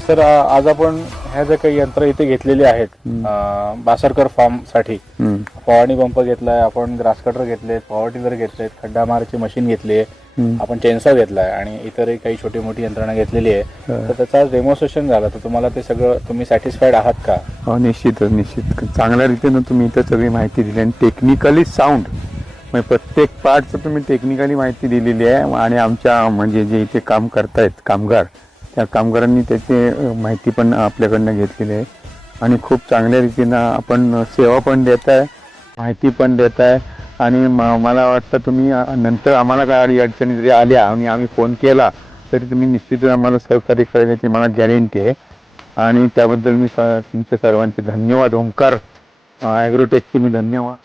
Sir आज आपण ह्या ज्या काही यंत्र इथे घेतलेली आहेत बासरकर फार्म साठी फवारणी पंप घेतलाय आपण, ग्रास कटर घेतलेत, पॉवर टिलर घेतलेत, खड्डा मारायची मशीन घेतली आहे, आपण चेनसॉ घेतलाय आणि इतरही काही छोटी मोठी यंत्रणा घेतलेली आहे. तर त्याचा डेमॉन्स्ट्रेशन झालं तर तुम्हाला ते सगळं तुम्ही सॅटिस्फाईड आहात का? हो, निश्चित चांगल्या रीतीनं तुम्ही इथं सगळी माहिती दिली आणि टेक्निकली साऊंड म्हणजे प्रत्येक पार्टचं तुम्ही टेक्निकली माहिती दिलेली आहे आणि आमच्या म्हणजे जे इथे काम करतायत कामगार त्या कामगारांनी त्याची माहिती पण आपल्याकडनं घेतलेली आहे आणि खूप चांगल्या रीतीनं आपण सेवा पण देत आहे, माहिती पण देत आहे आणि मला वाटतं तुम्ही नंतर आम्हाला काय अडचणी जरी आल्या आणि आम्ही फोन केला तरी तुम्ही निश्चितच आम्हाला सहकार्य करण्याची मला गॅरंटी आहे आणि त्याबद्दल मी तुमच्या सर्वांचे धन्यवाद. ओंकार ॲग्रोटेकचे मी धन्यवाद.